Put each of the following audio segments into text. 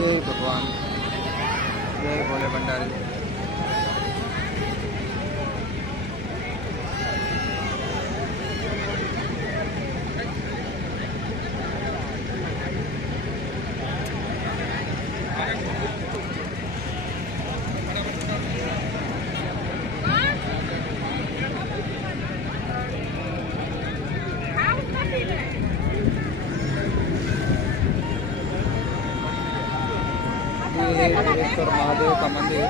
जय भगवान, जय भोले भंडारी। वीरेश्वर महादेव का मंदिर।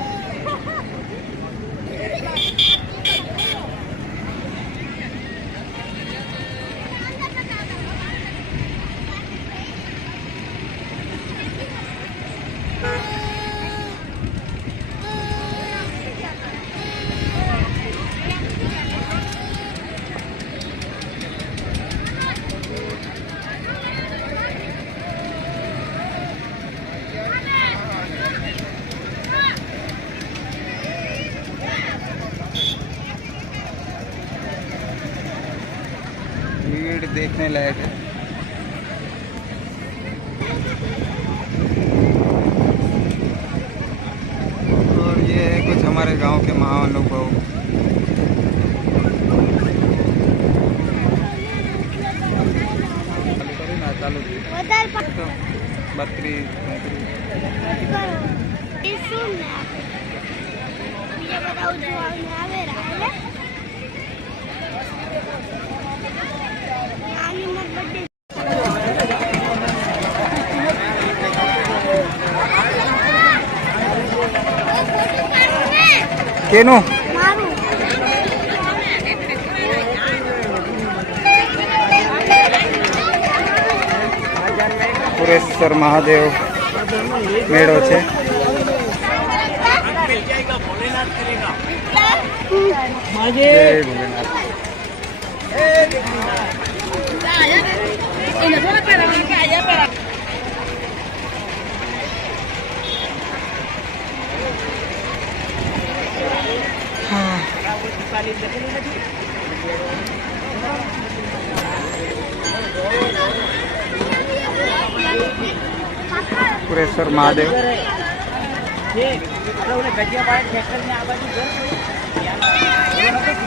भीड़ देखने लायक है। और ये है कुछ हमारे गांव के महाअनुभव। बकरी केनु पुरेश्वर महादेव मेड़ो छे। जय भोलेनाथ। पुरेश्वर महादेव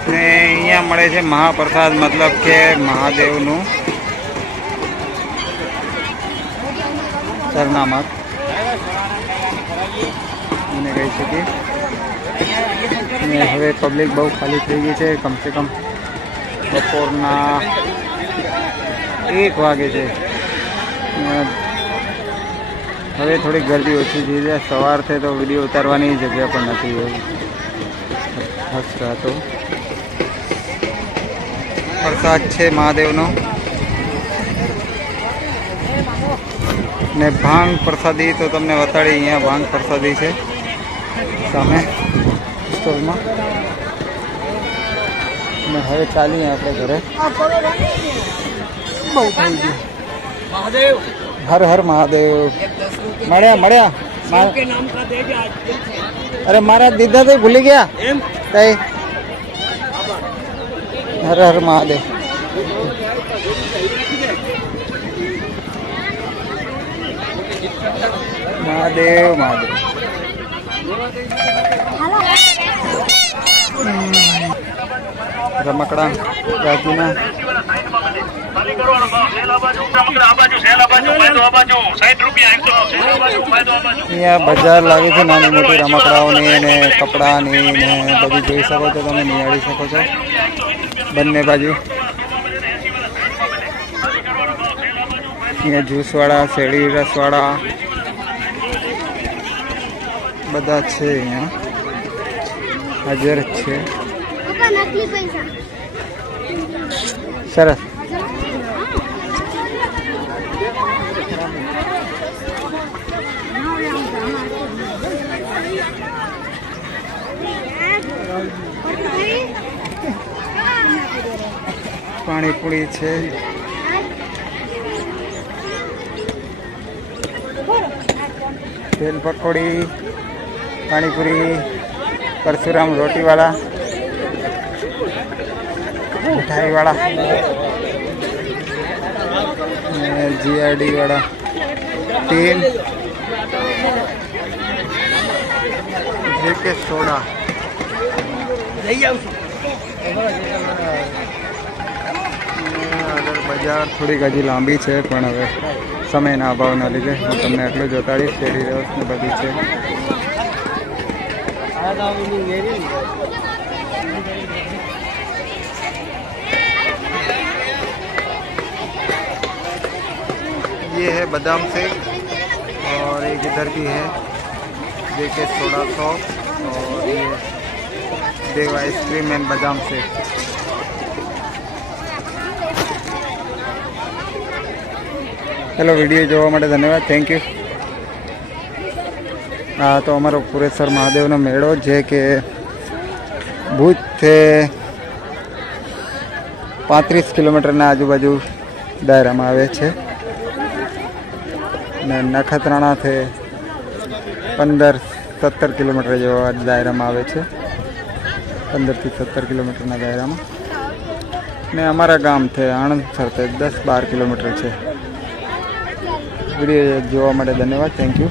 ने अहींया मळे छे महाप्रसाद, मतलब के महादेवनु सरनामत એને કહી શકીએ। ને હવે પબ્લિક બહુ ખાલી થઈ ગઈ છે। કમ સે કમ બપોરના 1 વાગે છે। હવે થોડી ગરદી ઓછી થઈ છે। સવારથી તો વિડીયો ઉતારવાની જગ્યા પણ નથી એવું હસતા તો। પ્રસાદ છે મહાદેવનો ને ભાંગ પ્રસાદી તો તમને બતાડી। અહીંયા ભાંગ પ્રસાદી છે સામે સ્ટોરમાં। ને હવે ચાલીએ આપણે ઘરે। બહુ થઈ ગયું। મહાદેવ हर हर महादेव। मड़िया मड़िया के नाम का दे दे। अरे मारा दीदा तो भूल गया। हर हर महादेव। महादेव महादेव। रमकड़ा राजूना बजार लगे थे नानी मोटी रमकड़ाओनी ने कपड़ानी ने बधी जोई सको तो तमे निहाળી શકો છો બંને बाजू। अहींया ज्यूसवाड़ा शेड़ी रसवाड़ा बधा छे। अहींया हाजर छे। सरस पाणीपुरी छे। तेल पकोड़ी पाणीपुरी परशुराम रोटी वाला मिठाई वाला GRD वाला टीम JK સોડા બજાર થોડીક હજી લાંબી છે, પણ હવે સમયના અભાવના લીધે હું તમને એટલું જ બતાડીશ. શેરી રસ ને બધું છે. ये है बादाम शेक और एक इधर भी है JK सोडा शॉप और ये देव आइसक्रीम एंड बादाम शेक. चलो वीडियो જોવા માટે ધન્યવાદ. Thank you. આ તો અમારો પુરેશ્વર મહાદેવનો મેળો જે કે ભુજથી 35 કિલોમીટરના આજુબાજુ દાયરામાં આવે છે ને નખત્રાણાથી 15-17 કિલોમીટર જેવા દાયરામાં આવે છે. 15 થી 17 કિલોમીટરના દાયરામાં ને અમારા ગામથી આણંદસરથી 10-12 કિલોમીટર છે. વિડીયો જોવા માટે ધન્યવાદ. Thank you.